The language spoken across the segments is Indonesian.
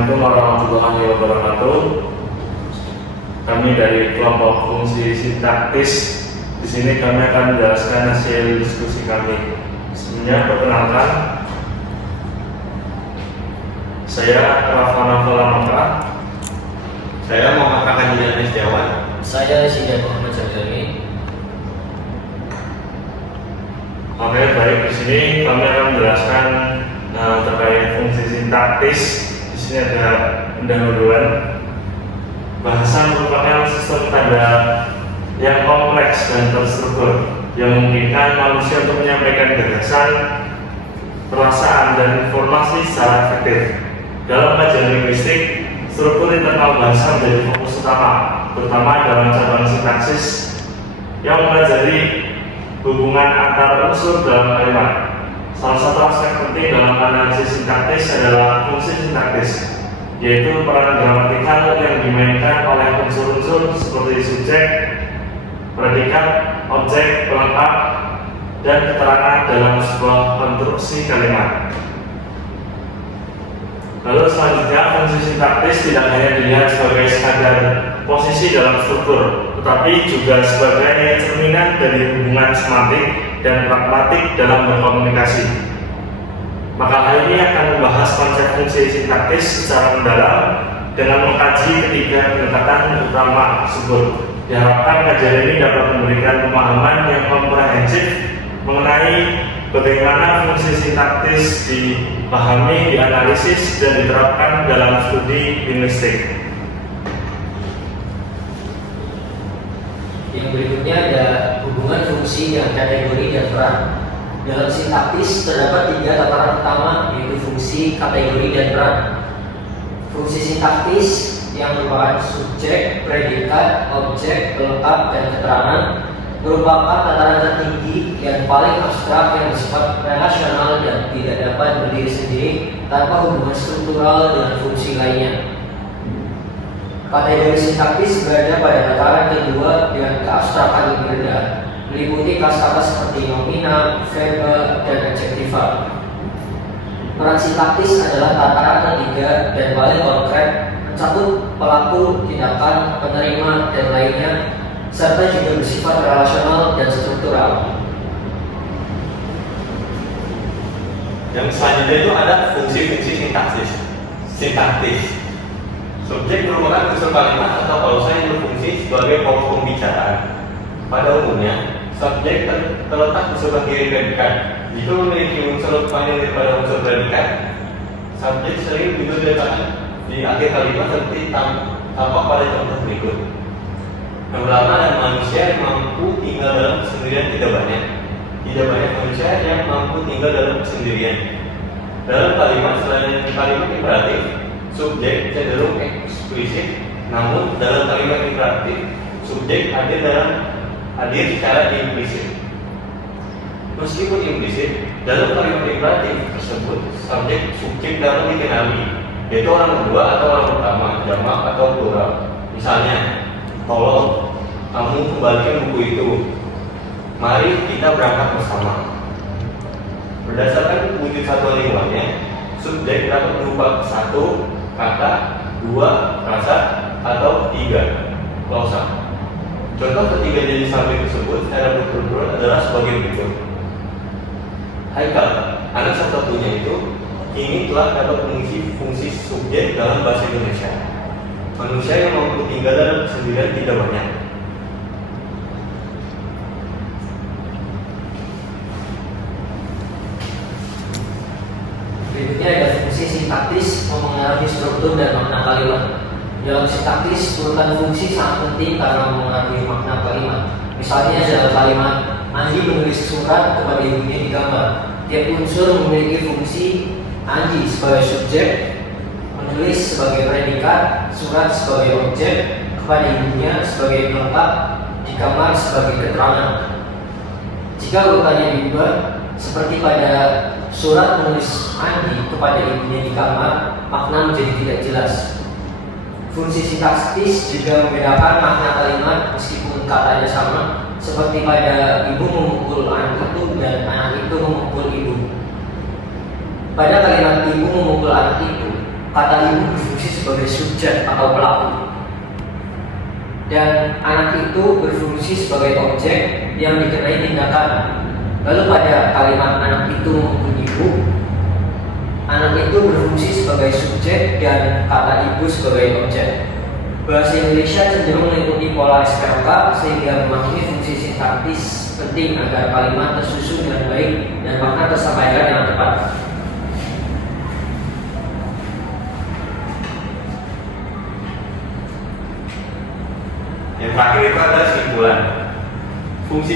Assalamualaikum warahmatullahi wabarakatuh. Kami dari kelompok fungsi sintaktis. Di sini kami akan menjelaskan hasil diskusi kami. Sebelumnya perkenalkan, saya Rafa Lamaka. Saya Muhammad Rahadian Setiawan. Saya Sidan Muhammad Syamsuri. Oke, baik. Di sini kami akan menjelaskan terkait fungsi sintaktis. Di sini ada pendahuluan. Bahasa merupakan sistem tanda yang kompleks dan terstruktur yang memungkinkan manusia untuk menyampaikan gagasan, perasaan, dan informasi secara efektif. Dalam kajian linguistik, struktur internal bahasa menjadi fokus utama, terutama dalam cabang sintaksis yang mempelajari hubungan antar unsur dalam kalimat. Salah satu aspek penting dalam analisis sintaktis adalah fungsi sintaktis, yaitu peran gramatikal yang dimainkan oleh unsur-unsur seperti subjek, predikat, objek, pelengkap, dan keterangan dalam sebuah konstruksi kalimat. Lalu selanjutnya, fungsi sintaktis tidak hanya dilihat sebagai sekadar posisi dalam struktur, tetapi juga sebagai cerminan dari hubungan semantik dan pragmatik dalam berkomunikasi. Maka hal ini akan membahas konsep fungsi sintaktis secara mendalam dengan mengkaji ketiga pendekatan utama tersebut. Diharapkan kajian ini dapat memberikan pemahaman yang komprehensif mengenai bagaimana fungsi sintaktis dipahami, dianalisis, dan diterapkan dalam studi linguistik. Yang berikutnya ada hubungan fungsi dan kategori dan peran. Dalam sintaktis terdapat tiga tataran utama, yaitu fungsi, kategori, dan peran. Fungsi sintaktis yang merupakan subjek, predikat, objek, pelengkap, dan keterangan merupakan tataran tertinggi yang paling abstrak yang bersifat relasional dan tidak dapat berdiri sendiri tanpa hubungan struktural dengan fungsi lainnya. Kategori sintaktis berada pada tataran kedua dengan keabstrakan lebih rendah, meliputi kata-kata seperti nomina, verba, dan adjektiva. Peran sintaktis adalah tataran ketiga dan paling konkret, mencakup pelaku, tindakan, penerima, dan lainnya, serta juga bersifat relasional dan struktural. Yang selanjutnya itu ada fungsi-fungsi sintaktis. Subjek merupakan unsur kalimat atau klausa yang berfungsi sebagai pokok pembicaraan. Pada umumnya, subjek terletak di sebelah kiri predikat. Jika memiliki unsur panjang daripada unsur predikat, subjek sering juga diletakkan di akhir kalimat seperti tampak pada contoh berikut. Yang pertama adalah manusia yang mampu tinggal dalam kesendirian tidak banyak. Tidak banyak manusia yang mampu tinggal dalam kesendirian. Dalam kalimat selain kalimat imperatif, subjek cenderung eksplisit, namun dalam kalimat imperatif, subjek hadir secara implisit. Meskipun implisit, dalam kalimat imperatif tersebut, subjek dapat dikenali, yaitu orang kedua atau orang pertama, jamak atau plural. Misalnya, tolong kamu kembalikan buku itu. Mari kita berangkat bersama. Berdasarkan wujud satuan lingkungannya, subjek dapat berupa satu kata, dua rasa, atau tiga klausa. Contoh ketiga jenis subjek tersebut secara berturut-turut adalah sebagai berikut. Haikal, anak satu-satunya itu, kini telah dapat mengisi fungsi subjek dalam bahasa Indonesia. Manusia yang mampu tinggal dalam kesendirian tidak banyak. Berikutnya ada fungsi sintaktis memengaruhi struktur dan makna kalimat. Dalam sintaktis, urutan fungsi sangat penting karena memengaruhi makna kalimat. Misalnya dalam kalimat, Andi menulis surat kepada ibunya di gambar. Tiap unsur memiliki fungsi. Andi sebagai subjek, menulis sebagai predikat, surat sebagai objek, kepada ibunya sebagai pelengkap, di kamar sebagai keterangan. Jika urutannya diubah, seperti pada surat menulis Andi kepada ibunya di kamar, makna menjadi tidak jelas. Fungsi sintaktis juga membedakan makna kalimat meskipun katanya sama, seperti pada ibu memukul anak itu dan anak itu memukul ibu. Pada kalimat ibu memukul anak itu, kata ibu berfungsi sebagai subjek atau pelaku, dan anak itu berfungsi sebagai objek yang dikenai tindakan. Lalu pada kalimat anak itu maupun ibu, anak itu berfungsi sebagai subjek dan kata ibu sebagai objek. Bahasa Indonesia cenderung mengikuti pola SPLK sehingga memahami fungsi sintaktis penting agar kalimat tersusun dengan baik dan makna tersampaikan dengan tepat. Yang terakhir itu adalah kesimpulan. Fungsi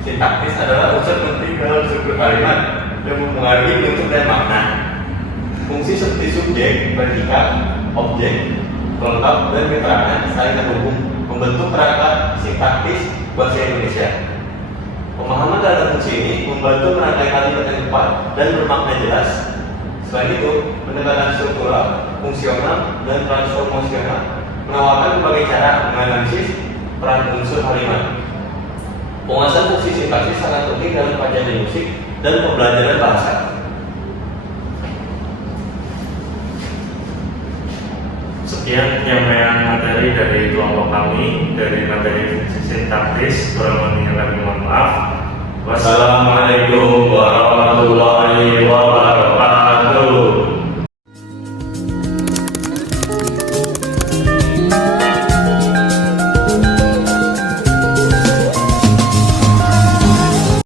sintaktis adalah unsur penting dalam struktur kalimat yang mempengaruhi bentuk dan makna. Fungsi seperti subjek, predikat, objek, pelengkap, dan keterangan saling terhubung membentuk perangkat sintaktis bahasa Indonesia. Pemahaman terhadap fungsi ini membantu merangkai kalimat yang tepat dan bermakna jelas. Selain itu, pendekatan struktural, fungsional, dan transformasional menawarkan berbagai cara menganalisis peran unsur kalimat. Penguasaan fungsi sintaksis sangat penting dalam pelajaran linguistik dan pembelajaran bahasa. Sekian penyampaian materi dari kelompok kami dari materi fungsi sintaktis. Kurang lebihnya kami mohon maaf. Wassalamualaikum warahmatullahi wabarakatuh.